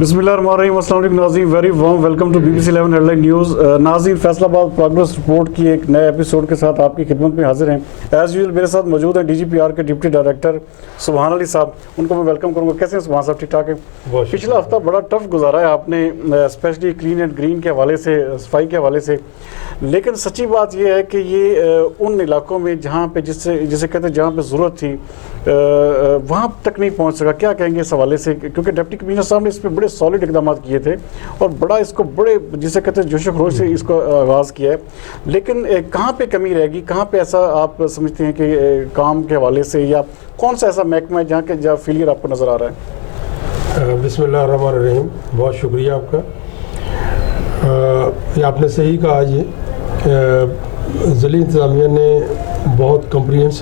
बिस्मिल्लाहिर्रहमानिर्रहीम, अस्सलाम वालेकुम नाज़रीन, very warm welcome to BBC 11 headline news. नाज़रीन, फैसलाबाद प्रोग्रेस रिपोर्ट की एक नए एपिसोड के साथ आपकी खिदमत में हाजिर हैं। एज़ यूजुअल मेरे साथ मौजूद हैं DGPR के डिप्टी डायरेक्टर सुभान अली साहब। उनको मैं वेलकम करूँगा। कैसे हैं सुभान साहब? ठीक ठाक है? पिछला हफ्ता बड़ा टफ गुजारा है आपने, स्पेशली क्लीन एंड ग्रीन के हवाले से, सफाई के हवाले से। लेकिन सच्ची बात यह है कि ये उन इलाकों में जहाँ पे जिसे कहते हैं जहाँ पे ज़रूरत थी वहाँ तक नहीं पहुँच सका। क्या कहेंगे इस हवाले से? क्योंकि डिप्टी कमिश्नर साहब ने इस पर बड़े सॉलिड इकदाम किए थे और बड़ा इसको बड़े जिसे कहते हैं जोशो खरोश से इसको आगाज़ किया है। लेकिन कहाँ पे कमी रहेगी, कहाँ पे ऐसा आप समझते हैं कि काम के हवाले से, या कौन सा ऐसा महकमा है जहाँ फेलियर आपको नज़र आ रहा है? बिस्मिल्लाहिर्रहमानिर्रहीम, बहुत शुक्रिया आपका। ये आपने सही कहा। ये ज़िली इंतज़ामिया ने बहुत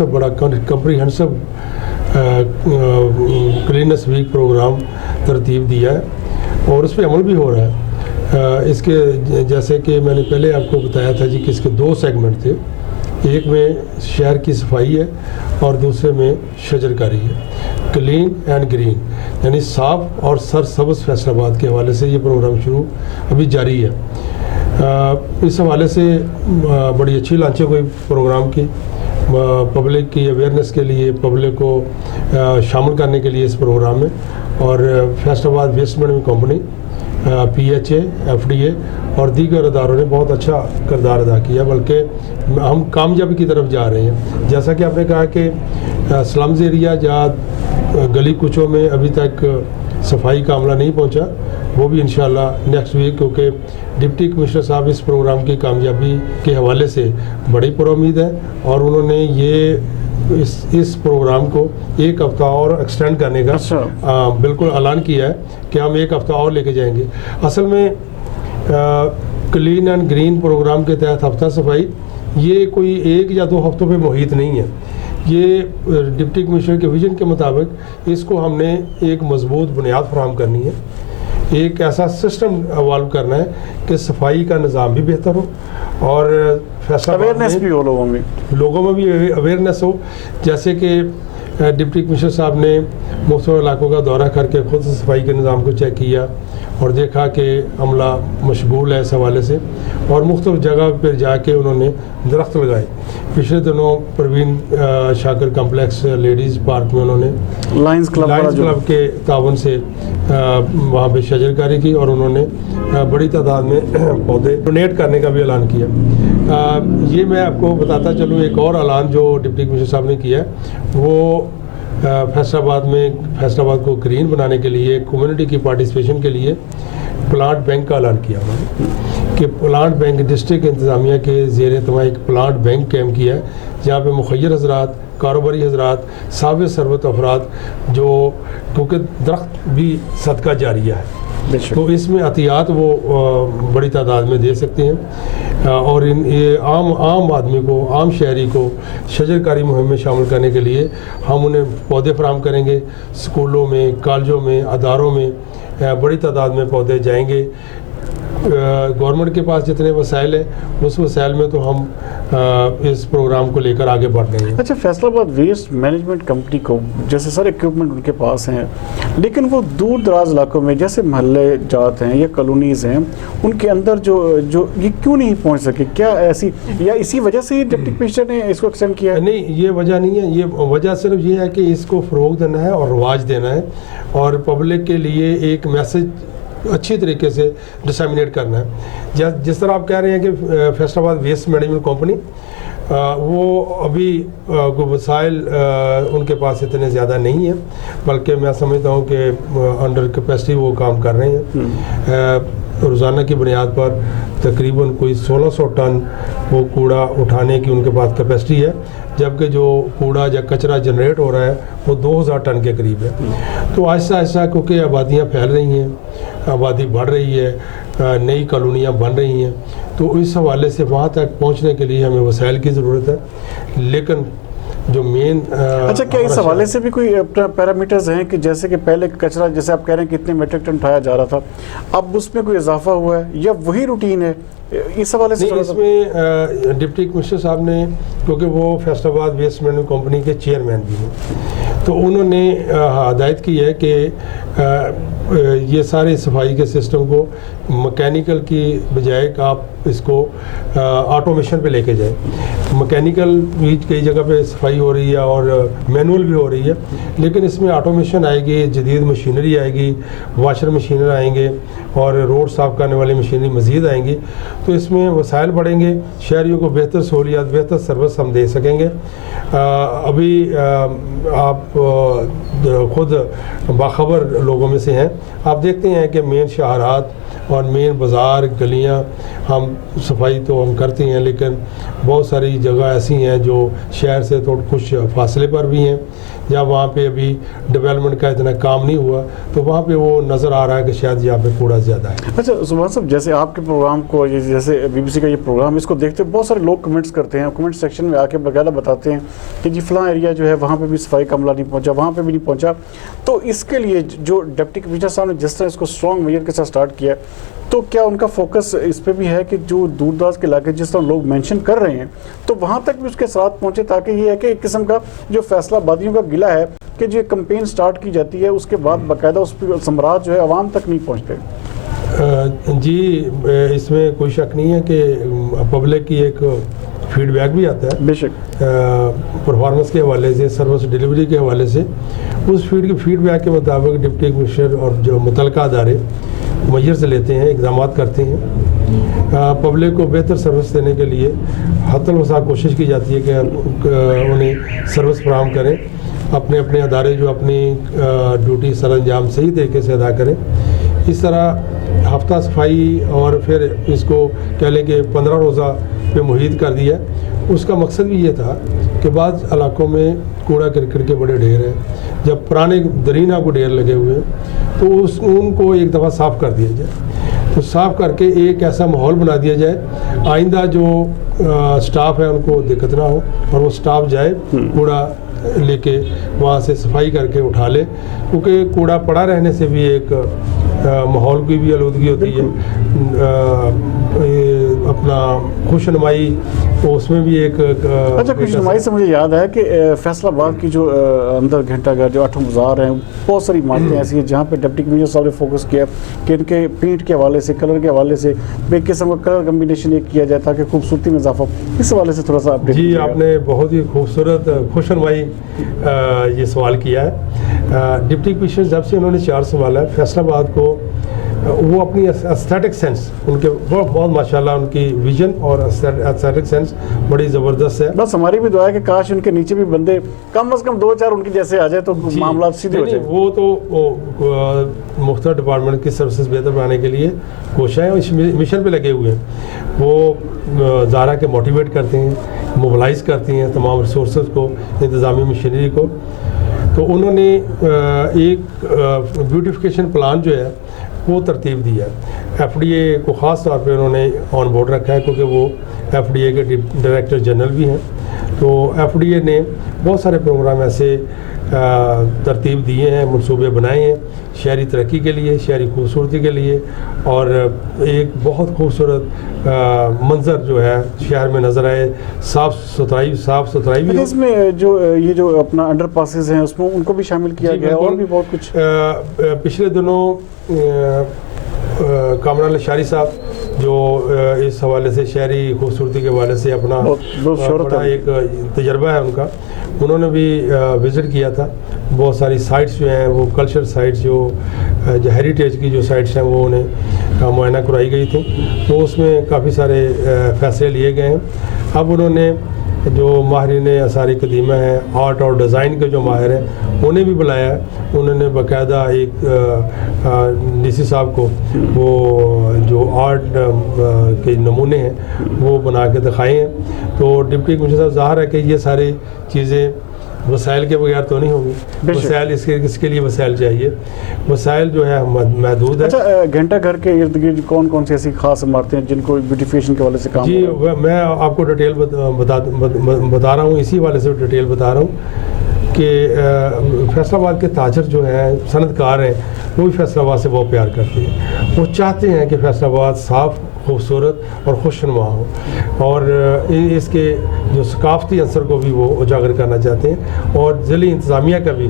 बड़ा कम्प्रीहेंसिव क्लीनेस वीक प्रोग्राम तरतीब दिया है और उस पर अमल भी हो रहा है। इसके जैसे कि मैंने पहले आपको बताया था जी कि इसके दो सेगमेंट थे। एक में शहर की सफाई है और दूसरे में शजरकारी है। क्लीन एंड ग्रीन यानी साफ़ और सरसब्ज़ फैसलाबाद के हवाले से ये प्रोग्राम शुरू अभी जारी है। इस हवाले से बड़ी अच्छी लॉन्चिंग हुई प्रोग्राम की, पब्लिक की अवेयरनेस के लिए, पब्लिक को शामिल करने के लिए इस प्रोग्राम में। और Faisalabad waste management company, PHA, FDA और दीगर अदारों ने बहुत अच्छा किरदार अदा किया, बल्कि हम कामयाबी की तरफ जा रहे हैं। जैसा कि आपने कहा कि स्लम्स एरिया जहाँ गली कुचों में अभी तक सफाई का अमला नहीं पहुंचा, वो भी इंशाल्लाह नेक्स्ट वीक, क्योंकि डिप्टी कमिश्नर साहब इस प्रोग्राम की कामयाबी के हवाले से बड़ी पुरुम्मीद है और उन्होंने ये इस प्रोग्राम को एक हफ़्ता और एक्सटेंड करने का बिल्कुल ऐलान किया है कि हम एक हफ़्ता और लेके जाएंगे। असल में क्लीन एंड ग्रीन प्रोग्राम के तहत हफ्ता सफाई ये कोई एक या दो हफ्तों पे मुहित नहीं है। ये डिप्टी कमिश्नर के विजन के मुताबिक इसको हमने एक मजबूत बुनियाद फराहम करनी है, एक ऐसा सिस्टम इवॉल्व करना है कि सफाई का निज़ाम भी बेहतर हो और अवेयरनेस भी हो, लोगों में भी अवेयरनेस हो। जैसे कि डिप्टी कमिश्नर साहब ने मुख्तलिफ इलाकों का दौरा करके खुद सफाई के निज़ाम को चेक किया और देखा कि अमला मशगूल है इस हवाले से, और मुख्तलिफ जगह पर जाके उन्होंने दरख्त लगाए। पिछले दिनों परवीन शाकर कम्प्लेक्स लेडीज़ पार्क में उन्होंने लायंस क्लब के तावन से वहाँ पे शजरकारी की और उन्होंने बड़ी तादाद में पौधे डोनेट करने का भी ऐलान किया। ये मैं आपको बताता चलूँ, एक और ऐलान जो डिप्टी कमिश्नर साहब ने किया है वो फैसलाबाद को ग्रीन बनाने के लिए, कम्युनिटी की पार्टिसिपेशन के लिए प्लांट बैंक का ऐलान किया उन्होंने कि प्लांट बैंक डिस्ट्रिक्ट इंतज़ामिया के ज़ेर एहतमाम एक प्लांट बैंक कैम्प किया है, जहाँ पे मुखय्यर हजरात, कारोबारी हजरात, साबिर सरबत अफराद, जो क्योंकि दरख्त भी सदका जारिया है तो इसमें अतियात वो बड़ी तादाद में दे सकते हैं और ये आम आदमी को, आम शहरी को शजरकारी मुहिम में शामिल करने के लिए हम उन्हें पौधे फराहम करेंगे। स्कूलों में, कॉलेजों में, अदारों में बड़ी तादाद में पौधे जाएंगे। गवर्नमेंट के पास जितने वसाइल हैं उस वसाइल में तो हम इस प्रोग्राम को लेकर आगे बढ़ रहे हैं। अच्छा, फैसलाबाद वेस्ट मैनेजमेंट कंपनी को जैसे सारे इक्विपमेंट उनके पास हैं, लेकिन वो दूर दराज इलाकों में जैसे महल्ले जात हैं या कॉलोनीज़ हैं, उनके अंदर जो ये क्यों नहीं पहुंच सके? क्या ऐसी या इसी वजह से डिप्टी कमिश्नर ने इसको एक्सटेंड किया है? नहीं, ये वजह नहीं है। ये वजह सिर्फ ये है कि इसको फ़रोग़ देना है और रवाज देना है और पब्लिक के लिए एक मैसेज अच्छी तरीके से डिसमिनेट करना है। जिस तरह आप कह रहे हैं कि फैसलाबाद वेस्ट मैनेजमेंट कंपनी वो अभी वसाइल उनके पास इतने ज़्यादा नहीं है, बल्कि मैं समझता हूँ कि अंडर कैपेसिटी वो काम कर रहे हैं। रोज़ाना की बुनियाद पर तकरीबन कोई 1600 टन वो कूड़ा उठाने की उनके पास कैपेसिटी है, जबकि जो कूड़ा या कचरा जनरेट हो रहा है वो 2000 टन के करीब है। तो आहिस्ता आहिस्ता क्योंकि आबादियाँ फैल रही हैं, आबादी बढ़ रही है, नई कॉलोनियाँ बन रही हैं, तो इस हवाले से वहाँ तक पहुँचने के लिए हमें वसाइल की ज़रूरत है। लेकिन जो मेन अच्छा, क्या इस हवाले से भी कोई पैरामीटर्स हैं कि जैसे कि पहले कचरा जैसे आप कह रहे हैं कितने मीट्रिक टन उठाया जा रहा था, अब उसमें कोई इजाफा हुआ है या वही रूटीन है? इस हवाले से इसमें डिप्टी कमिश्नर साहब ने, क्योंकि वो फैसलाबाद वेस्ट मैनेजमेंट कंपनी के चेयरमैन भी हैं, तो उन्होंने हदायत की है कि ये सारे सफाई के सिस्टम को मैकेनिकल की बजाय आप इसको ऑटोमेशन पे लेके जाए। मैकेनिकल भी कई जगह पे सफाई हो रही है और मैनुअल भी हो रही है, लेकिन इसमें ऑटोमेशन आएगी, जदीद मशीनरी आएगी, वाशर मशीनर आएंगे और रोड साफ़ करने वाली मशीनरी मज़ीद आएंगी। तो इसमें वसाइल बढ़ेंगे, शहरियों को बेहतर सहूलियात, बेहतर सर्विस हम दे सकेंगे। अभी आप खुद बाखबर लोगों में से हैं, आप देखते हैं कि मेन शहरात और मेन बाज़ार गलियां हम सफाई तो हम करते हैं, लेकिन बहुत सारी जगह ऐसी हैं जो शहर से थोड़ा कुछ फासले पर भी हैं, या वहाँ पे अभी डेवलपमेंट का इतना काम नहीं हुआ, तो वहाँ पे वो नज़र आ रहा है कि शायद यहाँ पे कूड़ा ज़्यादा है। अच्छा सुभान साहब, जैसे आपके प्रोग्राम को, ये जैसे बीबीसी का ये प्रोग्राम, इसको देखते बहुत सारे लोग कमेंट्स करते हैं, कमेंट सेक्शन में आके बकायदा बताते हैं कि जी फलां एरिया जो है वहाँ पे भी सफाई का अमला नहीं पहुँचा, वहाँ पे भी नहीं पहुँचा। तो इसके लिए जो डिप्टी कमिश्नर साहब ने जिस तरह इसको स्ट्रॉन्ग मेजर के साथ स्टार्ट किया, तो क्या उनका फोकस इस पे भी है कि जो दूर दराज के इलाके जिस तरह लोग मेंशन कर रहे हैं, तो वहाँ तक भी उसके साथ पहुँचे, ताकि ये है कि एक किस्म का जो फैसलाबादियों का गिला है कि जो कंपेन स्टार्ट की जाती है उसके बाद बाकायदा उस पर सम्राट जो है आवाम तक नहीं पहुँचते? जी, इसमें कोई शक नहीं है कि पब्लिक की एक फीडबैक भी आता है, बेशक परफॉर्मेंस के हवाले से, सर्विस डिलीवरी के हवाले से। उस फीडबैक के मुताबिक डिप्टी कमिश्नर और जो मुतलका अदारे मेजर्स लेते हैं, इक़दाम करते हैं। पब्लिक को बेहतर सर्विस देने के लिए हतल वसा कोशिश की जाती है कि उन्हें सर्विस फराहम करें। अपने अपने अदारे जो अपनी ड्यूटी सर अंजाम सही तरीके से अदा करें। इस तरह हफ्ता सफाई और फिर इसको कह लें कि 15 रोज़ा पे मुहित कर दिया। उसका मकसद भी ये था कि बाद इलाकों में कूड़ा करकट के बड़े ढेर हैं, जब पुराने दरीना को ढेर लगे हुए हैं, तो उनको एक दफ़ा साफ़ कर दिया जाए। तो साफ़ करके एक ऐसा माहौल बना दिया जाए, आइंदा जो स्टाफ है उनको दिक्कत ना हो, और वो स्टाफ जाए कूड़ा लेके वहाँ से सफाई करके उठा ले, क्योंकि कूड़ा पड़ा रहने से भी एक माहौल की भी आलूदगी होती है, अपना खुशनुमाई, तो उसमें भी एक अच्छा, खुशनुमाई से मुझे याद है कि फैसलाबाद की जो अंदर घंटाघर जो 8 बाज़ार हैं, बहुत सारी इमारतें ऐसी हैं जहाँ पे डिप्टी कमिश्नर साहब ने फोकस किया कि इनके पेंट के हवाले से, कलर के हवाले से एक किस्म का कलर कम्बिनेशन एक किया जाए ताकि खूबसूरती में इजाफा। इस हवाले से थोड़ा सा अपडेट। जी, आपने बहुत ही खूबसूरत खुशनुमाई ये सवाल किया है। डिप्टी कमिश्नर जब से उन्होंने 4 संभाला है, फैसलाबाद को वो अपनी एस्थेटिक सेंस, उनके बहुत माशाल्लाह उनकी विजन और एस्थेटिक सेंस बड़ी ज़बरदस्त है। बस हमारी भी दुआ है कि काश उनके नीचे भी बंदे कम से कम 2-4 उनकी जैसे आ जाए तो मामला सीधे हो जाए। वो तो मुख्तलिफ डिपार्टमेंट की सर्विसेज बेहतर बनाने के लिए कोशिश है, इस मिशन पे लगे हुए हैं। वो ज़ारा के मोटिवेट करते हैं, मोबिलाइज़ करती हैं तमाम रिसोर्स को, इंतज़ामी मशीनरी को। तो उन्होंने एक ब्यूटिफिकेशन प्लान जो है वो तरतीब दी है। FDA को ख़ास तौर पे उन्होंने ऑन बोर्ड रखा है, क्योंकि वो FDA के डायरेक्टर जनरल भी हैं। तो FDA ने बहुत सारे प्रोग्राम ऐसे तरतीब दिए हैं, मंसूबे बनाए हैं शहरी तरक्की के लिए, शहरी खूबसूरती के लिए, और एक बहुत खूबसूरत मंजर जो है शहर में नज़र आए, साफ़ सुथराई भी। इसमें जो ये जो अपना अंडर पासेस हैं उसमें उनको भी शामिल किया गया और भी बहुत कुछ। पिछले दिनों कामरान लशारी साहब जो इस हवाले से शहरी खूबसूरती के हवाले से अपना बड़ा एक तजर्बा है उनका, उन्होंने भी विज़िट किया था। बहुत सारी साइट्स जो हैं वो कल्चर साइट्स जो हेरिटेज की जो साइट्स हैं वो उन्हें मुआयना कराई गई थी, तो उसमें काफ़ी सारे फ़ैसले लिए गए हैं। अब उन्होंने जो माहिरीन आसार कदीमा हैं, आर्ट और डिज़ाइन के जो माहिर हैं, उन्हें भी बुलाया है। उन्होंने बाकायदा एक DC साहब को वो जो आर्ट के नमूने हैं वो बना के दिखाए हैं। तो डिप्टी कमिश्नर साहब, ज़ाहिर है कि ये सारी चीज़ें वसाइल के बगैर तो नहीं होंगी, वसाइल इसके लिए वसाइल चाहिए, वसाइल जो है महदूद है। अच्छा, घंटा घर के इर्द गिर्द कौन कौन सी ऐसी खास इमारतें हैं जिनको ब्यूटिफिकेशन के हवाले से काम? जी, मैं आपको डिटेल बता रहा हूँ, इसी वाले से डिटेल बता रहा हूँ कि फैसलाबाद के ताजर जो हैं, सनतकार हैं, वो भी फैसलाबाद से बहुत प्यार करते हैं। वो चाहते हैं कि फैसलाबाद साफ़, खूबसूरत और खुशनुमा हो, और इसके जो सकाफती अंसर को भी वो उजागर करना चाहते हैं। और ज़िली इंतज़ामिया का भी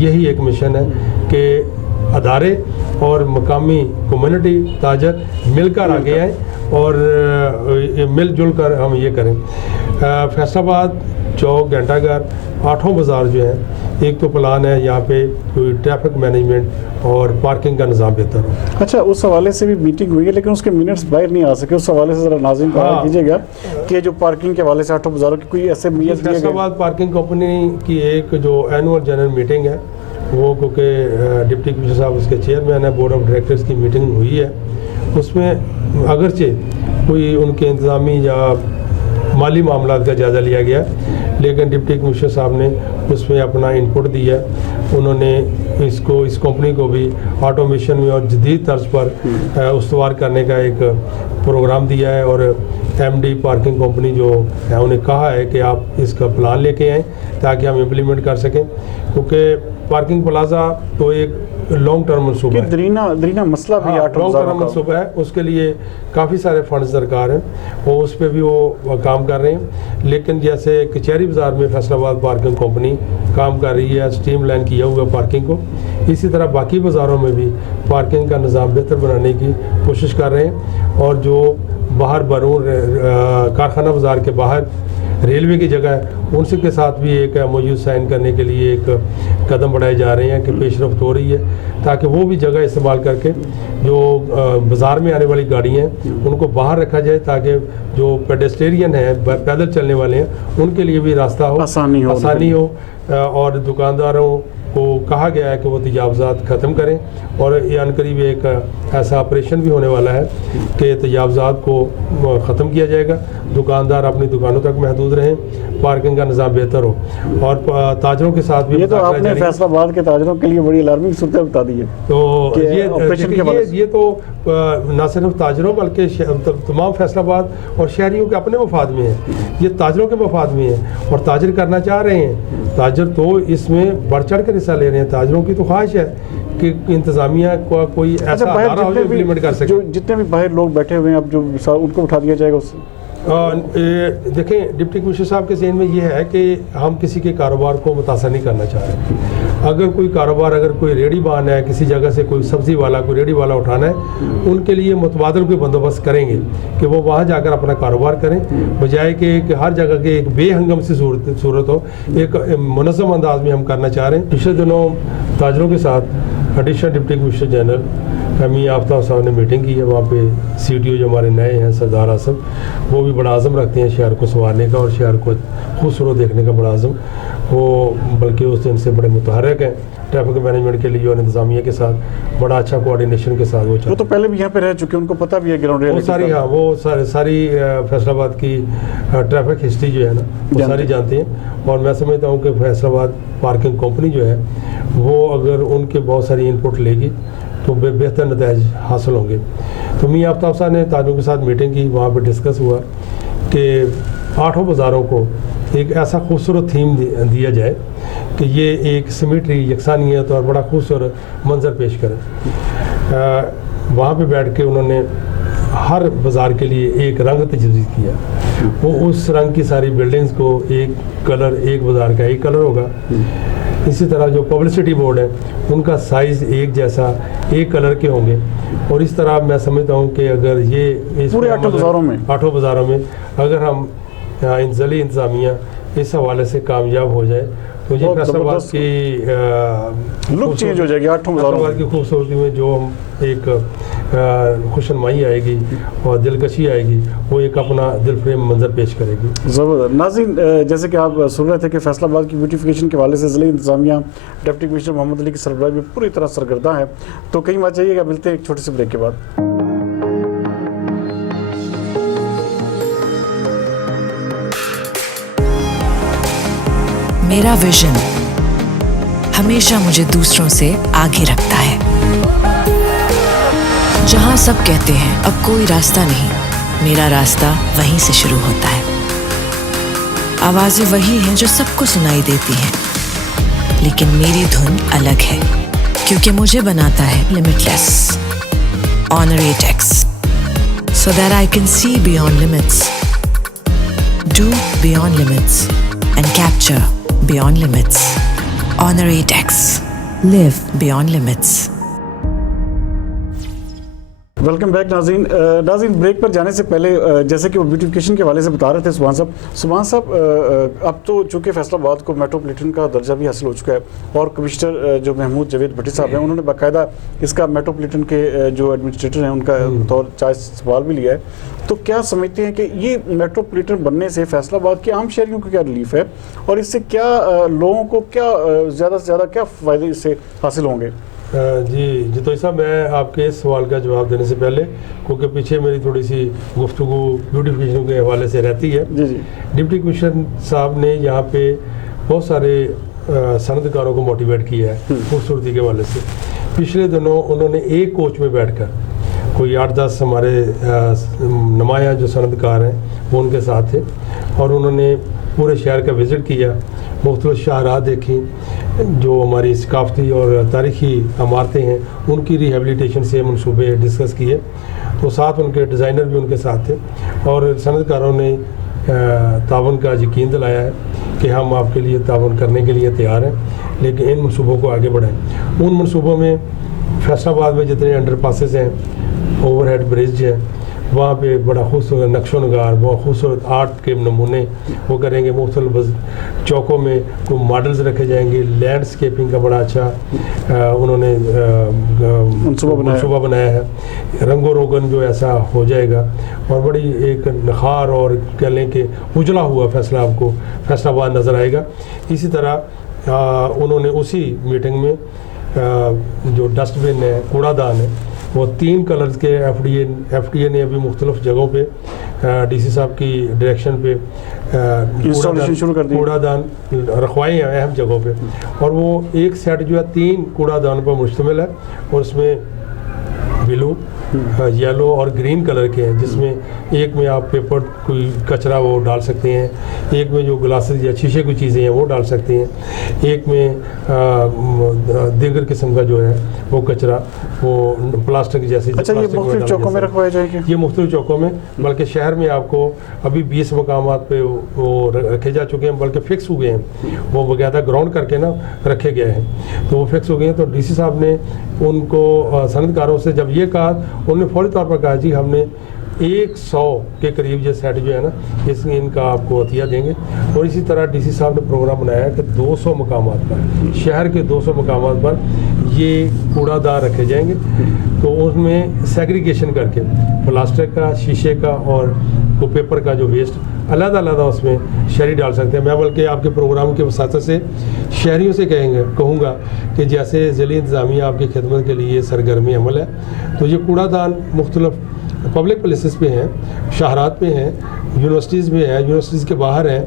यही एक मिशन है कि अदारे और मकामी कम्युनिटी ताजर मिलकर आगे आएँ और मिलजुल कर हम ये करें। फैसलाबाद चौक घंटाघर 8 बाज़ार जो है, एक तो प्लान है यहाँ पे कोई ट्रैफिक मैनेजमेंट और पार्किंग का निज़ाम बेहतर हो। अच्छा, उस हवाले से भी मीटिंग हुई है लेकिन उसके मिनट्स बाहर नहीं आ सके। उस हवाले से ज़रा नाज़रीन को आगाह कीजिएगा कि जो पार्किंग के हवाले से 8 बाज़ारों की कोई ऐसे मिनट्स दिए गए। फैसलाबाद पार्किंग कंपनी की एक जो एनुअल जनरल मीटिंग है वो, क्योंकि डिप्टी कमिश्नर साहब उसके चेयरमैन है, बोर्ड ऑफ डायरेक्टर्स की मीटिंग हुई है, उसमें अगरचे कोई उनके इंतज़ामी या माली मामला का जायज़ा लिया गया, लेकिन डिप्टी कमिश्नर साहब ने उसमें अपना इनपुट दिया। उन्होंने इस कंपनी को भी ऑटोमेशन में और जदीद तर्ज पर उस्तवार करने का एक प्रोग्राम दिया है और एमडी पार्किंग कंपनी जो है उन्हें कहा है कि आप इसका प्लान लेके आएँ ताकि हम इम्प्लीमेंट कर सकें, क्योंकि पार्किंग प्लाजा तो एक लॉन्ग टर्म मनसूबा है, दरीना मसला भी लॉन्ग टर्म मनसूबा है, उसके लिए काफ़ी सारे फंड्स दरकार हैं और उस पर भी वो काम कर रहे हैं। लेकिन जैसे कचहरी बाज़ार में फैसलाबाद पार्किंग कंपनी काम कर रही है स्ट्रीम लाइन किया हुआ पार्किंग को, इसी तरह बाकी बाज़ारों में भी पार्किंग का निज़ाम बेहतर बनाने की कोशिश कर रहे हैं। और जो बाहर बरूर कारखाना बाज़ार के बाहर रेलवे की जगह है, उनसे के साथ भी एक मौजूद साइन करने के लिए एक कदम बढ़ाए जा रहे हैं कि पेशरफ्त हो रही है, ताकि वो भी जगह इस्तेमाल करके जो बाज़ार में आने वाली गाड़ियाँ हैं उनको बाहर रखा जाए, ताकि जो पेडेस्टेरियन हैं, पैदल चलने वाले हैं, उनके लिए भी रास्ता हो, आसानी हो। और दुकानदारों को कहा गया है कि वो तजावज़ात ख़त्म करें और ये अनकरीब एक ऐसा ऑपरेशन भी होने वाला है कि तजावज़ात को ख़त्म किया जाएगा, दुकानदार अपनी दुकानों तक महदूद रहें, पार्किंग का निज़ाम बेहतर हो। और ताजरों के साथ भी ये तो आपने फैसलाबाद के ताजरों के लिए बड़ी अलार्मिंग सूरत बता दी है। तो ये तो न सिर्फ ताजरों बल्कि तमाम फैसलाबाद और शहरियों के अपने मफाद में है, ये ताजरों के मफाद में है और ताजर करना चाह रहे हैं। ताजर तो इसमें बढ़ चढ़ कर हिस्सा ले रहे हैं, ताजरों की तो ख्वाहिश है कि इंतज़ामिया को कोई ऐसा अदारा हो जो इम्प्लीमेंट कर सके। जितने भी बाहर लोग बैठे हुए हैं अब जो उनको उठा दिया जाएगा उससे। देखें, डिप्टी कमिश्नर साहब के ज़हन में ये है कि हम किसी के कारोबार को मुतासर नहीं करना चाह रहे। अगर कोई कारोबार, अगर कोई रेडी बान है, किसी जगह से कोई सब्ज़ी वाला, कोई रेडी वाला उठाना है, उनके लिए मुतबादल कोई बंदोबस्त करेंगे कि वो वहाँ जाकर अपना कारोबार करें, बजाय कि हर जगह के एक बेहंगम सी सूरत हो। एक मुनज़्ज़म अंदाज में हम करना चाह रहे हैं। पिछले दिनों ताजरों के साथ एडिशनल डिप्टी कमिश्नर जनरल हमी आफ्ताब साहब ने मीटिंग की है। वहाँ पे CTO जो हमारे नए हैं सरदार आसम, वो भी बड़ा आज़म रखते हैं शहर को संवारने का और शहर को खूबसूरत देखने का बड़ा आज़म। वो बल्कि उस दिन से बड़े मुतहरक हैं ट्रैफिक मैनेजमेंट के लिए और इंतज़ामिया के साथ बड़ा अच्छा कोऑर्डिनेशन के साथ वो तो पहले भी यहाँ पे रह चुके हैं, उनको पता भी है ग्राउंड वो सारी, हाँ, वो सारी फैसलाबाद की ट्रैफिक हिस्ट्री जो है ना वो सारी जानते हैं। और मैं समझता हूँ कि फैसलाबाद पार्किंग कंपनी जो है वो अगर उनके बहुत सारी इनपुट लेगी तो बेहतर नतीजे हासिल होंगे। तो मियां आफ्ताब साहब ने ताजों के साथ मीटिंग की, वहाँ पर डिस्कस हुआ कि 8 बाज़ारों को एक ऐसा खूबसूरत थीम दिया जाए कि ये एक सिमेट्री, यकसानियत और बड़ा खूबसूरत मंजर पेश करें। वहाँ पे बैठ के उन्होंने हर बाज़ार के लिए एक रंग तजवीज़ किया, वो उस रंग की सारी बिल्डिंग्स को एक कलर, एक बाज़ार का एक कलर होगा। इसी तरह जो पब्लिसिटी बोर्ड है उनका साइज़ एक जैसा, एक कलर के होंगे। और इस तरह मैं समझता हूँ कि अगर ये इस पूरे 8 बाज़ारों में अगर हम ज़िली इंतज़ामिया इस हवाले से कामयाब हो जाए तो ये फैसलाबाद की लुक चेंज हो जाएगी। 8 बाज़ारों की खूबसूरती में जो हम एक खुशनुमाई आएगी और दिलकशी आएगी, वो एक अपना दिलफ्रेम मंजर पेश करेगी। ज़बरदस्त। नाज़रीन, जैसे कि आप सुन रहे थे कि फैसलाबाद की ब्यूटिफिकेशन के हवाले से ज़िले इंतज़ामिया डिप्टी कमिश्नर मोहम्मद अली की सरबराही में पूरी तरह सरगर्दा है। तो कहीं बात चाहिएगा, मिलते हैं एक छोटे से ब्रेक के बाद। मेरा विजन हमेशा मुझे दूसरों से आगे रखता है। जहां सब कहते हैं अब कोई रास्ता नहीं, मेरा रास्ता वहीं से शुरू होता है। आवाजें वही हैं जो सबको सुनाई देती हैं, लेकिन मेरी धुन अलग है, क्योंकि मुझे बनाता है लिमिटलेस ऑनर एटेक्स, so that I can see beyond limits, do beyond limits and capture beyond limits. Honor 8X. Live beyond limits. Welcome back नाज़रीन। नाज़रीन, ब्रेक पर जाने से पहले जैसे कि वो ब्यूटिफिकेशन के हवाले से बता रहे थे सुभान साहब, अब तो चूँकि फैसलाबाद को मेट्रोपॉलिटन का दर्जा भी हासिल हो चुका है और कमिश्नर जो महमूद जवेद भट्टी साहब हैं उन्होंने बाकायदा इसका मेट्रोपॉलिटन के जो एडमिनिस्ट्रेटर हैं उनका तौर चार्ज सवाल भी लिया है। तो क्या समझते हैं कि ये मेट्रोपॉलिटन बनने से फैसलाबाद के आम शहरियों को क्या रिलीफ है और इससे क्या लोगों को क्या ज़्यादा से ज़्यादा क्या फ़ायदे इससे हासिल होंगे? जी जितोई साहब, मैं आपके इस सवाल का जवाब देने से पहले, क्योंकि पीछे मेरी थोड़ी सी गुफ्तगू ब्यूटिफिकेशन के हवाले से रहती है। जी जी। डिप्टी कमिश्नर साहब ने यहाँ पे बहुत सारे सनतकारों को मोटिवेट किया है खूबसूरती के हवाले से। पिछले दिनों उन्होंने एक कोच में बैठकर कोई 8-10 हमारे नुमाया जो सनतकार हैं वो उनके साथ थे और उन्होंने पूरे शहर का विज़िट किया, मुख्तलिफ शाहराह देखी, जो हमारी सकाफती और तारीख़ी इमारतें हैं उनकी रिहेबिलिटेशन से मनसूबे डिस्कस किए। तो साथ उनके डिज़ाइनर भी उनके साथ थे और सनतकारों ने तावन का यकीन दिलाया है कि हम आपके लिए तावन करने के लिए तैयार हैं, लेकिन इन मनसूबों को आगे बढ़ाएं। उन मनसूबों में फैसलाबाद में जितने अंडरपासेस हैं, ओवरहेड ब्रिज है, वहाँ पे बड़ा खूबसूरत नक्शो नगार, बहुत खूबसूरत आर्ट के नमूने वो करेंगे। मुख्तलिफ चौकों में कोई मॉडल्स रखे जाएंगे। लैंडस्केपिंग का बड़ा अच्छा उन्होंने मनसूबा बनाया है। रंगो रोगन जो ऐसा हो जाएगा और बड़ी एक नखार और कह लें कि उजला हुआ फैसलाबाद नज़र आएगा। इसी तरह उन्होंने उसी मीटिंग में जो डस्टबिन है, कूड़ादान है, वो 3 कलर्स के एफडीए ने अभी मुख्तलिफ जगहों पे डीसी साहब की डायरेक्शन पे इंस्टॉलेशन शुरू कर दी, कूड़ादान रखवाए हैं अहम जगहों पे। और वो एक सेट जो है 3 कूड़ादान पर मुश्तमिल है और उसमें ब्लू, येलो और ग्रीन कलर के हैं, जिसमें एक में आप पेपर कोई कचरा वो डाल सकते हैं, एक में जो ग्लासेस या शीशे की चीज़ें हैं वो डाल सकते हैं, एक में दीगर किस्म का जो है वो कचरा वो प्लास्टिक जैसी। अच्छा, ये मुख्तलिफ चौकों में रखवाए जाएंगे? ये मुख्तलिफ चौकों में, बल्कि शहर में आपको अभी 20 मकामात पे वो रखे जा चुके हैं, बल्कि फिक्स हो गए हैं, वो बाकायदा ग्राउंड करके ना रखे गए हैं, तो वो फिक्स हो गए हैं। तो डीसी साहब ने उनको सनतकारों से जब ये कहा, उन्होंने फौरी तौर पर कहा जी हमने 100 के करीब जो सेट जो है ना इनका आपको अतिया देंगे। और इसी तरह डीसी साहब ने प्रोग्राम बनाया कि 200 मकामात पर, शहर के 200 मकामात पर ये कूड़ादान रखे जाएंगे। तो उसमें सेग्रीगेशन करके प्लास्टिक का, शीशे का और वो पेपर का जो वेस्ट अलग-अलग उसमें शहरी डाल सकते हैं। मैं बल्कि आपके प्रोग्राम के वसात से शहरियों से कहूँगा कि जैसे ज़िली इंतज़ामिया आपकी खिदमत के लिए सरगर्मी अमल है, तो ये कूड़ादान मुख्तलिफ पब्लिक प्लेसेस पे हैं, शाहरात पे हैं, यूनिवर्सिटीज़ में है, यूनिवर्सिटीज़ के बाहर है,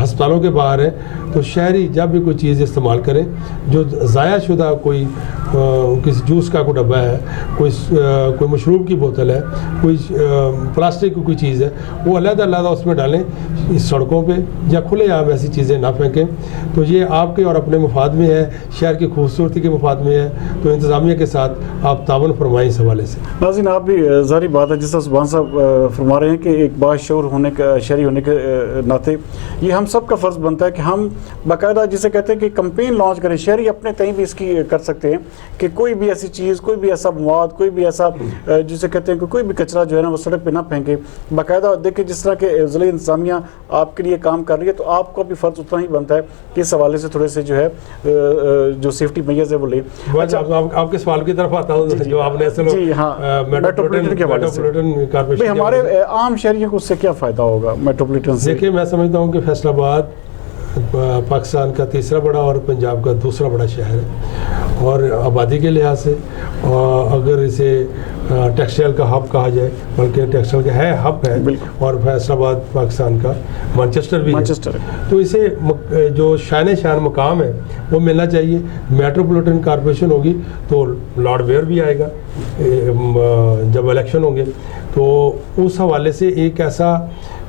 हस्पतालों के बाहर है। तो शहरी जब भी कोई चीज़ इस्तेमाल करें जो ज़ाया शुदा कोई किसी जूस का कोई डब्बा है, कोई मशरूब की बोतल है, कोई प्लास्टिक की कोई चीज़ है, वो अलग-अलग उसमें डालें, इस सड़कों पे या खुले आम ऐसी चीज़ें ना फेंकें। तो ये आपके और अपने मुफाद में है, शहर की खूबसूरती के मुफाद में है। तो इंतज़ामिया के साथ आप तावन फरमाएं इस हवाले से। नाज़रीन, आप भी ज़ाहिर बात है जिस तरह सुभान साहब फरमा रहे हैं कि एक बाशऊर होने का, शहरी होने के नाते ये हम सब का फ़र्ज़ बनता है कि हम बाकायदा जिसे कहते हैं कि कैंपेन लॉन्च करें। शहरी अपने तय भी इसकी कर सकते हैं कि कोई भी ऐसी चीज़, कोई भी ऐसा मवाद, कोई भी ऐसा जिसे कहते हैं कि कोई भी कचरा जो है ना वो सड़क पे ना फेंके। बाकायदा देखिए जिस तरह के ज़िला इंतज़ामिया आपके लिए काम कर रही है, तो आपको भी फ़र्ज़ उतना ही बनता है कि इस हवाले से थोड़े से जो है जो सेफ्टी मेजर्स है वो ले। अच्छा, आपके सवाल की तरफ आता हूँ जो आपने जी हाँ, मेट्रोपॉलिटन के हवाले से हमारे आम शहरियों को उससे क्या फ़ायदा होगा मेट्रोपॉलिटन से? देखिए, मैं समझता हूँ कि फैसलाबाद पाकिस्तान का तीसरा बड़ा और पंजाब का दूसरा बड़ा शहर है और आबादी के लिहाज से, अगर इसे टेक्सटाइल का हब कहा जाए, बल्कि टेक्सटाइल का है हब है, और फैसलाबाद पाकिस्तान का मैनचेस्टर भी है। तो इसे जो शान मकाम है वो मिलना चाहिए। मेट्रोपॉलिटन कॉरपोरेशन होगी तो लॉर्ड मेयर भी आएगा जब इलेक्शन होंगे, तो उस हवाले से एक ऐसा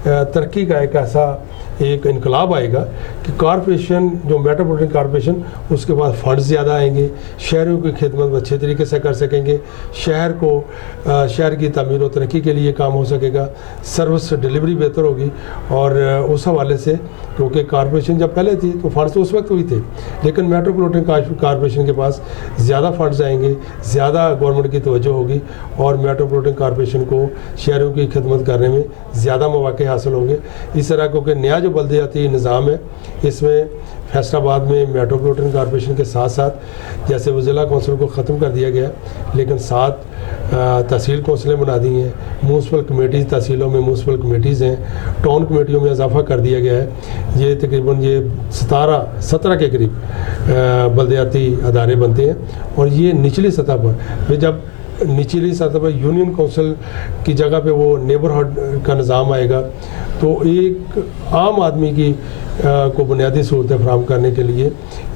तरक्की का एक ऐसा एक इनकलाब आएगा कि कॉरपोरेशन जो मेट्रोपॉलिटन कॉरपोरेशन उसके पास फंड्स ज़्यादा आएंगे, शहरों की खिदमत अच्छे तरीके से कर सकेंगे, शहर की तमीर और तरक्की के लिए काम हो सकेगा, सर्विस डिलीवरी बेहतर होगी। और उस हवाले से क्योंकि कॉरपोरेशन जब पहले थी तो फंड्स तो उस वक्त हुई थे, लेकिन मेट्रोपॉलिटन कॉरपोरेशन के पास ज़्यादा फंड्स आएंगे, ज़्यादा गवर्नमेंट की तवज्जो होगी और मेट्रोपॉलिटन कॉरपोरेशन को शहरों की खिदमत करने में ज़्यादा मौके हासिल होंगे। इस तरह क्योंकि नया जो बल्दियाती निज़ाम है इसमें फैसलाबाद में मेट्रोपॉलिटन कॉरपोरेशन के साथ साथ जैसे वो ज़िला कौंसिल को ख़त्म कर दिया गया, लेकिन 7 तहसील कौंसिलें बना दी हैं, म्यूनसिपल कमेटीज़ तहसीलों में म्यूनसिपल कमेटीज़ हैं, टाउन कमेटियों में इजाफा कर दिया गया है। ये तकरीबन 17 के करीब बल्दियाती अदारे बनते हैं और ये निचली सतह पर जब निचली सतह पर यूनियन काउंसिल की जगह पे वो नेबरहुड का निज़ाम आएगा तो एक आम आदमी की को बुनियादी सहूलतें फराहम करने के लिए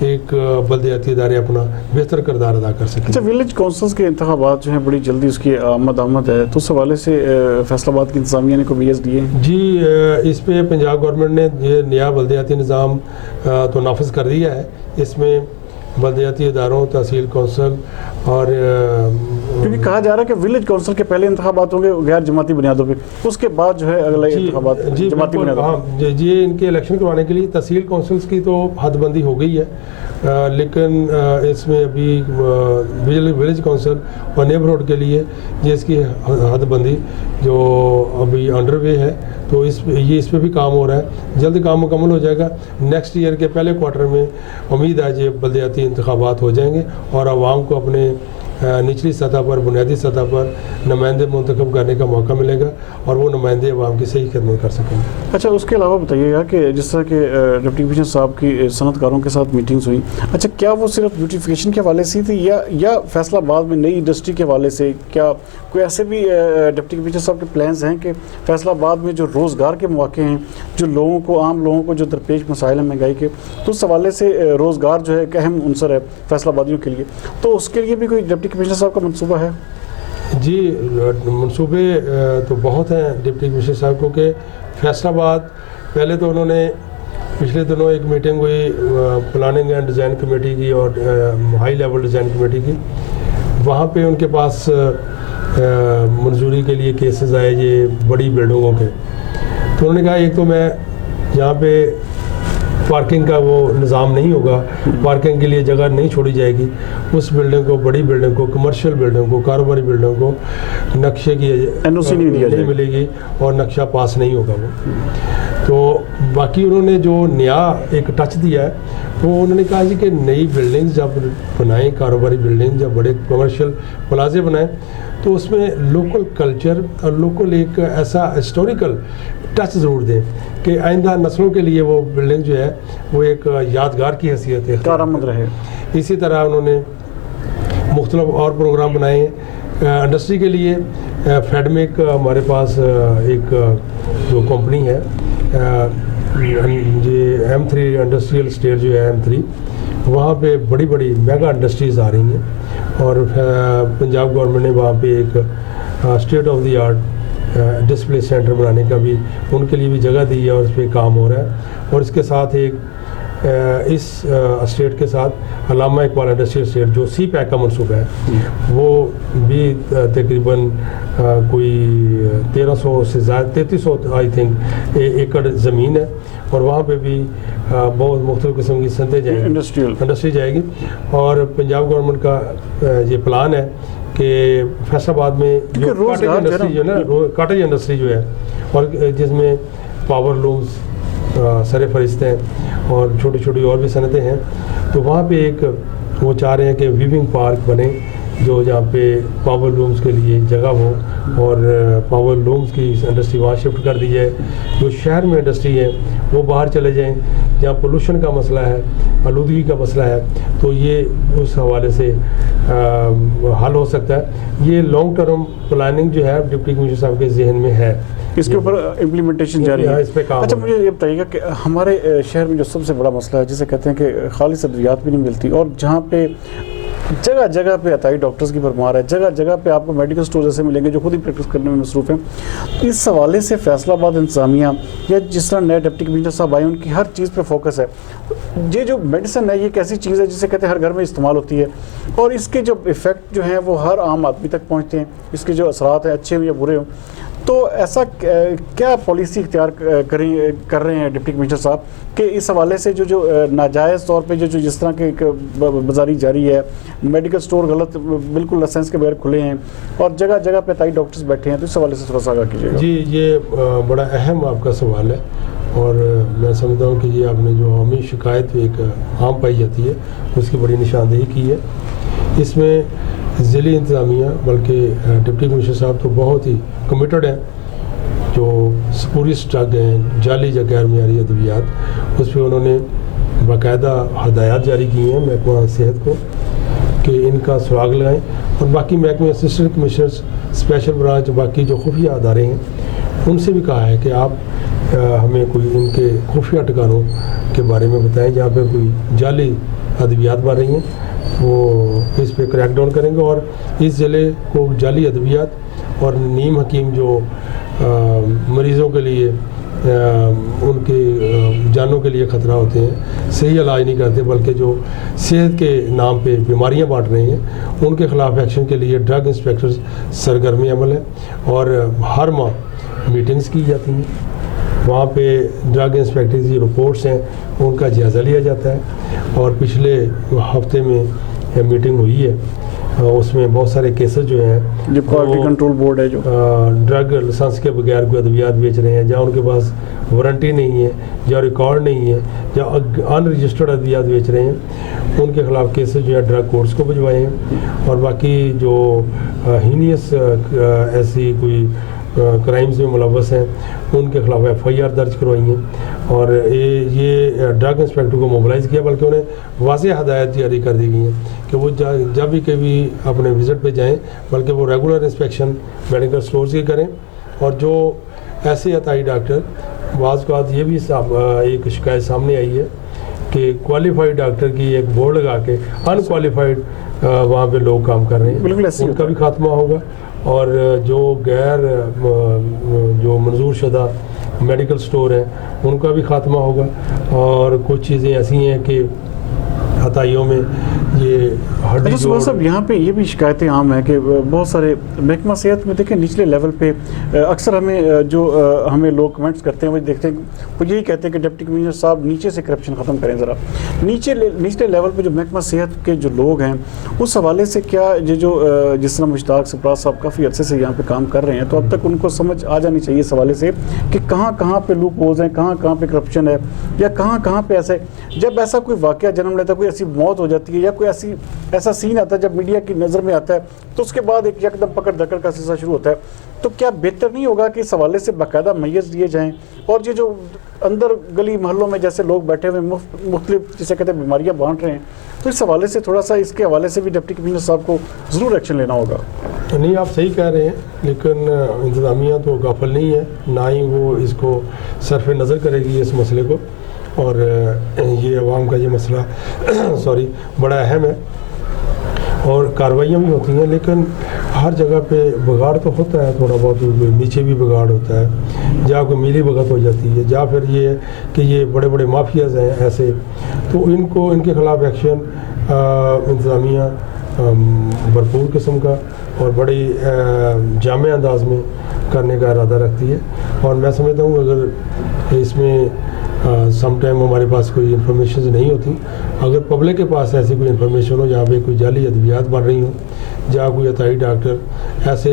एक बल्दियाती इदारे अपना बेहतर किरदार अदा कर सकें। अच्छा, विलेज काउंसिल्स के इंतखाबात जो हैं बड़ी जल्दी उसकी आमद है, तो उस हवाले से फैसलाबाद की इंतजामिया ने को BS दिए हैं? जी, इस पे पंजाब गवर्नमेंट ने ये नया बल्दियाती निज़ाम तो नाफिज कर दिया है। इसमें बल्दियाती इदारों, तहसील कौंसिल और क्योंकि कहा जा रहा है कि विलेज काउंसिल के पहले इंतखाबात होंगे गैर जमाती बुनियादों पे, उसके बाद जो है अगले इंतखाबात जमाती बुनियादों पे। हाँ जी, इनके इलेक्शन करवाने के लिए तहसील काउंसिल्स की तो हदबंदी हो गई है, लेकिन इसमें अभी विलेज काउंसिल और नेबरहुड के लिए ये इसकी हदबंदी जो अभी अंडरवे है तो इस पे भी काम हो रहा है। जल्द काम मुकम्मल हो जाएगा। नेक्स्ट ईयर के पहले क्वार्टर में उम्मीद है ये बल्दियाती इंतखाबात हो जाएंगे और आवाम को अपने निचली सतह पर, बुनियादी सतह पर नुमाइंदे मुंतखब करने का मौका मिलेगा और वो नुमाइंदे आवाम की सही खिदमत कर सकेंगे। अच्छा, उसके अलावा बताइएगा कि जिस तरह के डिप्टी कमिश्नर साहब की सनतकारों के साथ मीटिंग्स हुई, अच्छा क्या वो सिर्फ ब्यूटिफिकेशन के हवाले से थी या फैसलाबाद में नई इंडस्ट्री के हवाले से? क्या कोई ऐसे भी डिप्टी कमिश्नर साहब के प्लान्स हैं कि फैसलाबाद में जो रोज़गार के मौके हैं, जो आम लोगों को जो दरपेश मसाइल हैं महंगाई के, तो उस हवाले से रोज़गार जो है एक अहम अंसर है फैसलाबादियों के लिए, तो उसके लिए भी कोई डिप्टी कमिश्नर साहब का मनसूबा है? जी, मनसूबे तो बहुत हैं डिप्टी कमिश्नर साहब को कि फैसलाबाद पहले तो उन्होंने पिछले दिनों एक मीटिंग हुई प्लानिंग एंड डिज़ाइन कमेटी की और हाई लेवल डिज़ाइन कमेटी की। वहाँ पे उनके पास मंजूरी के लिए केसेस आए ये बड़ी बिल्डिंगों के, तो उन्होंने कहा एक तो मैं यहाँ पे पार्किंग का वो निज़ाम नहीं होगा, पार्किंग के लिए जगह नहीं छोड़ी जाएगी, उस बिल्डिंग को, बड़ी बिल्डिंग को, कमर्शियल बिल्डिंग को, कारोबारी बिल्डिंग को नक्शे की NOC नहीं मिलेगी और नक्शा पास नहीं होगा वो। तो बाकी उन्होंने जो नया एक टच दिया है वो उन्होंने कहा जी कि नई बिल्डिंग्स जब बनाएं, कारोबारी बिल्डिंग जब बड़े कमर्शियल प्लाजे बनाएं तो उसमें लोकल कल्चर और लोकल एक ऐसा हिस्टोरिकल टच ज़रूर दें कि आइंदा नस्लों के लिए वो बिल्डिंग जो है वो एक यादगार की हैसियत है, कारआमद रहे। इसी तरह उन्होंने मुख्तलिफ और प्रोग्राम बनाए इंडस्ट्री के लिए। फेडमिक हमारे पास एक जो कंपनी है ये M3 इंडस्ट्रियल स्टेट जो है M3, वहाँ पे बड़ी बड़ी मेगा इंडस्ट्रीज़ आ रही हैं और पंजाब गवर्नमेंट ने वहाँ पे एक state of the art display centre बनाने का भी उनके लिए भी जगह दी है और उस पर काम हो रहा है। और इसके साथ एक इस स्टेट के साथ अल्लामा इकबाल इंडस्ट्रियल स्टेट जो CPEC का मनसूबा है वो भी तकरीबन कोई 1300 से ज़्यादा 3300 आई थिंक एकड़ ज़मीन है और वहाँ पे भी बहुत मुख्तलिफ किस्म की सनतें जाएंगी, इंडस्ट्री जाएगी। और पंजाब गवर्नमेंट का ये प्लान है कि फैसलाबाद में जो काटेज इंडस्ट्री जो है ना, काटेज इंडस्ट्री जो है और जिसमें पावर लूम्स सरे फरिश्ते हैं और छोटी छोटी और भी सनतें हैं, तो वहाँ पे एक वो चाह रहे हैं कि वीविंग पार्क बने जो जहाँ पे पावर लूम्स के लिए जगह हो और पावर लूम्स की इंडस्ट्री वहाँ शिफ्ट कर दी जाए। जो शहर में इंडस्ट्री है वो बाहर चले जाएं, जहाँ पोल्यूशन का मसला है, आलूदगी का मसला है, तो ये उस हवाले से हल हो सकता है। ये लॉन्ग टर्म प्लानिंग जो है डिप्टी कमिश्नर साहब के जहन में है, इसके ऊपर इम्प्लीमेंटेशन जारी है, इस पे काम। अच्छा, मुझे ये बताइएगा कि हमारे शहर में जो सबसे बड़ा मसला है जिसे कहते हैं कि खालिस अद्वियात भी नहीं मिलती और जहाँ पे जगह जगह पे अताई डॉक्टर्स की भरमार है, जगह जगह पे आपको मेडिकल स्टोर जैसे मिलेंगे जो खुद ही प्रैक्टिस करने में मसरूफ़ हैं। तो इस हवाले से फैसलाबाद इंतजामिया या जिस तरह नए डिप्टी कमिश्नर साहब आए उनकी हर चीज़ पे फोकस है। ये जो मेडिसिन है ये एक ऐसी चीज़ है जिसे कहते हैं हर घर में इस्तेमाल होती है और इसके जो इफ़ेक्ट जो हैं वो हर आम आदमी तक पहुँचते हैं, इसके जो असरात हैं अच्छे हों या बुरे हों। तो ऐसा क्या पॉलिसी इख्तियार कर रहे हैं डिप्टी कमिश्नर साहब कि इस हवाले से जो नाजायज़ तौर पे जो जिस तरह के बाजारी जारी है, मेडिकल स्टोर गलत बिल्कुल लाइसेंस के बगैर खुले हैं और जगह जगह पे ताई डॉक्टर्स बैठे हैं, तो इस हवाले से थोड़ा सा आगाह कीजिएगा। जी, ये बड़ा अहम आपका सवाल है और मैं समझता हूँ कि ये आपने जो अवामी शिकायत एक आम पाई जाती है उसकी बड़ी निशानदेही की है। इसमें ज़िली इंतज़ामिया बल्कि डिप्टी कमिश्नर साहब तो बहुत ही कमिटेड हैं। जो स्पूरियस ड्रग हैं, जाली या गैर मियारी अद्वियात, उस पर उन्होंने बाकायदा हदायत जारी की हैं महकमा सेहत को कि इनका सुराग लगाएं और बाकी महकमे असिस्टेंट कमिश्नर्स, स्पेशल ब्रांच, बाकी जो खुफिया अदारे हैं उनसे भी कहा है कि आप हमें कोई उनके खुफिया ठिकानों के बारे में बताएं जहाँ पे कोई जाली अद्वियात बन रही हैं, वो इस पे क्रैकडाउन करेंगे और इस ज़िले को जाली अद्वियात और नीम हकीम जो मरीज़ों के लिए उनके जानों के लिए ख़तरा होते हैं, सही इलाज नहीं करते बल्कि जो सेहत के नाम पे बीमारियां बांट रहे हैं, उनके ख़िलाफ़ एक्शन के लिए ड्रग इंस्पेक्टर्स सरगर्मी अमल है और हर माह मीटिंग्स की जाती हैं। वहाँ पे ड्रग इंस्पेक्टर्स की रिपोर्ट्स हैं उनका जायज़ा लिया जाता है और पिछले हफ्ते में मीटिंग हुई है, उसमें बहुत सारे केसेस जो हैं जो क्वालिटी कंट्रोल बोर्ड है जो ड्रग लाइसेंस के बगैर कोई अद्वियात बेच रहे हैं, जहाँ उनके पास वारंटी नहीं है, जहाँ रिकॉर्ड नहीं है, जहाँ अनरजिस्टर्ड अद्वियात बेच रहे हैं, उनके खिलाफ केसेस जो है ड्रग कोर्ट्स को भिजवाए हैं और बाकी जो हीनियस ऐसी कोई क्राइम्स में मुलव्वस हैं उनके खिलाफ FIR दर्ज करवाई हैं और ये ड्रग इंस्पेक्टर को मोबिलाइज़ किया, बल्कि उन्हें वाज़ेह हदायत जारी कर दी गई हैं कि वो जब भी कभी अपने विज़िट पे जाएं बल्कि वो रेगुलर इंस्पेक्शन मेडिकल स्टोर्स की करें और जो ऐसे अताई डॉक्टर, बाज़ औक़ात ये भी एक शिकायत सामने आई है कि क्वालिफाइड डॉक्टर की एक बोर्ड लगा के अनक्वालिफाइड वहाँ पे लोग काम कर रहे हैं, उनका भी खात्मा होगा और जो गैर जो मंजूर शुदा मेडिकल स्टोर हैं उनका भी खात्मा होगा। और कुछ चीज़ें ऐसी हैं कि हताइयों में ये हड्डी जोड़। सब यहाँ पे ये भी शिकायतें आम हैं कि बहुत सारे महकमा सेहत में देखें निचले लेवल पे अक्सर हमें जो हमें लोग कमेंट्स करते हैं वो देखते हैं, वो यही कहते हैं कि डिप्टी कमिश्नर साहब नीचे से करप्शन ख़त्म करें ज़रा। निचले लेवल पे जो महकमा सेहत के जो लोग हैं उस हवाले से क्या ये जो जिस तरह मुश्ताक सरफराज साहब काफ़ी अच्छे से यहाँ पे काम कर रहे हैं, तो अब तक उनको समझ आ जानी चाहिए इस हवाले से कि कहाँ कहाँ पे लूप होल्स हैं, कहाँ कहाँ पे करप्शन है या कहाँ कहाँ पे ऐसे जब ऐसा कोई वाक़या जन्म लेता है, कोई ऐसी मौत हो जाती है या कोई ऐसा सीन आता है जब मीडिया की नज़र में आता है तो उसके बाद एक यकदम पकड़ धकड़ का सिलसिला शुरू होता है, तो क्या बेहतर नहीं होगा कि इस हवाले से बाकायदा मैय्यज़ दिए जाएं और ये जो अंदर गली मोहल्लों में जैसे लोग बैठे हुए मुख्तलिफ जिसे कहते हैं बीमारियां बांट रहे हैं, तो इस हवाले से थोड़ा सा इसके हवाले से भी डिप्टी कमिश्नर साहब को ज़रूर एक्शन लेना होगा। नहीं, आप सही कह रहे हैं, लेकिन इंतज़ामिया तो गाफिल नहीं है, ना ही वो इसको सरफ नज़र करेगी इस मसले को और ये अवाम का ये मसला सॉरी बड़ा अहम है और कार्रवाइयाँ भी होती हैं, लेकिन हर जगह पे बिगाड़ तो होता है, थोड़ा बहुत नीचे भी बिगाड़ होता है, जहाँ कोई मिली भगत हो जाती है, जहाँ फिर ये कि ये बड़े बड़े माफियाज हैं ऐसे, तो इनके ख़िलाफ़ एक्शन इंतज़ामिया भरपूर किस्म का और बड़ी जामे अंदाज में करने का इरादा रखती है। और मैं समझता हूँ अगर इसमें सम टाइम हमारे पास कोई इन्फॉर्मेशन नहीं होती, अगर पब्लिक के पास ऐसी कोई इन्फॉर्मेशन हो जहाँ पे कोई जाली अद्वियात बन रही हो, जहाँ कोई अताई डॉक्टर ऐसे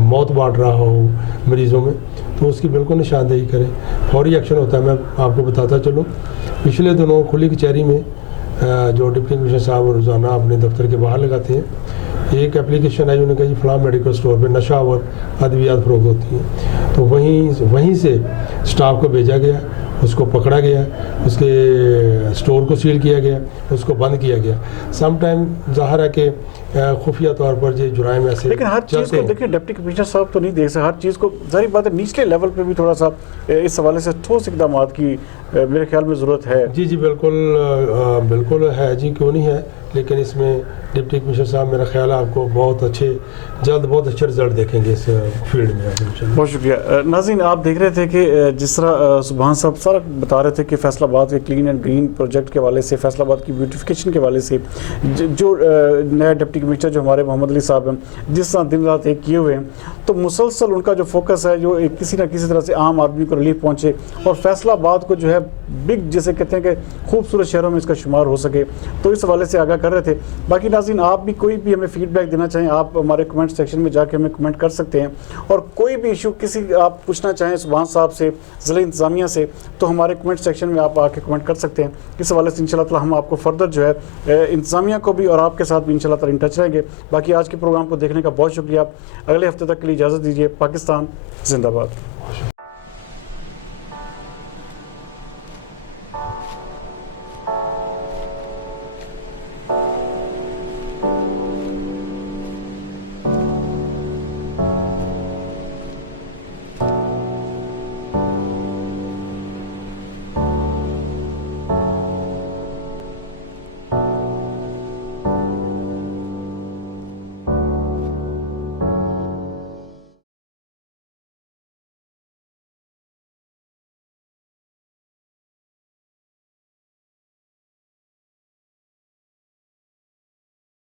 मौत बांट रहा हो मरीज़ों में, तो उसकी बिल्कुल निशानदेही करें, फौरी एक्शन होता है। मैं आपको बताता चलूँ, पिछले दिनों खुली कचहरी में जो डिप्टी कमिश्नर साहब रोज़ाना अपने दफ्तर के बाहर लगाते हैं, एक एप्लीकेशन आई, उन्होंने कहा जी फलां मेडिकल स्टोर पे नशा और अद्वियात फ़रोख्त होती हैं, तो वहीं से स्टाफ को भेजा गया, उसको पकड़ा गया, उसके स्टोर को सील किया गया, उसको बंद किया गया। सम टाइम ज़ाहिर है कि खुफिया तौर पर ये जुराइम ऐसे लेकिन हर चीज़ चलते को हैं। देखिए डिप्टी कमिश्नर साहब तो नहीं देख सकते, हर चीज़ को जाहिर बात है निचले लेवल पे भी थोड़ा सा इस हवाले से ठोस इकदाम की मेरे ख्याल में ज़रूरत है। जी जी बिल्कुल बिल्कुल है जी, क्यों नहीं है, लेकिन इसमें डिप्टी कमिश्नर साहब मेरा ख्याल है आपको बहुत अच्छे रिजल्ट देखेंगे इस फील्ड में। बहुत शुक्रिया। नाज़रीन, आप देख रहे थे कि जिस तरह सुभान साहब सारा बता रहे थे कि फैसलाबाद के क्लीन एंड ग्रीन प्रोजेक्ट के हवाले से, फैसलाबाद की ब्यूटिफिकेशन के हवाले से जो नया डिप्टी कमिश्नर जो हमारे मोहम्मद अली साहब हैं जिस तरह दिन रात एक किए हुए हैं, तो मुसलसल उनका जो फोकस है जो किसी ना किसी तरह से आम आदमी को रिलीफ पहुँचे और फैसलाबाद को जो है बिग जैसे कहते हैं कि खूबसूरत शहरों में इसका शुमार हो सके, तो इस हवाले से आगाह कर रहे थे। बाकी नाज़रीन, आप भी कोई भी हमें फीडबैक देना चाहें आप हमारे कमेंट सेक्शन में जाके हमें कमेंट कर सकते हैं, और कोई भी इशू किसी आप पूछना चाहें सुभान साहब से, ज़िला इंतज़ामिया से, तो हमारे कमेंट सेक्शन में आप आके कमेंट कर सकते हैं। इस हवाले से इंशाल्लाह ताला हम आपको फर्दर जो है इंतज़ामिया को भी और आपके साथ भी इंशाल्लाह ताला इन टच रहेंगे। बाकी आज के प्रोग्राम को देखने का बहुत शुक्रिया। अगले हफ्ते तक के लिए इजाज़त दीजिए। पाकिस्तान जिंदाबाद।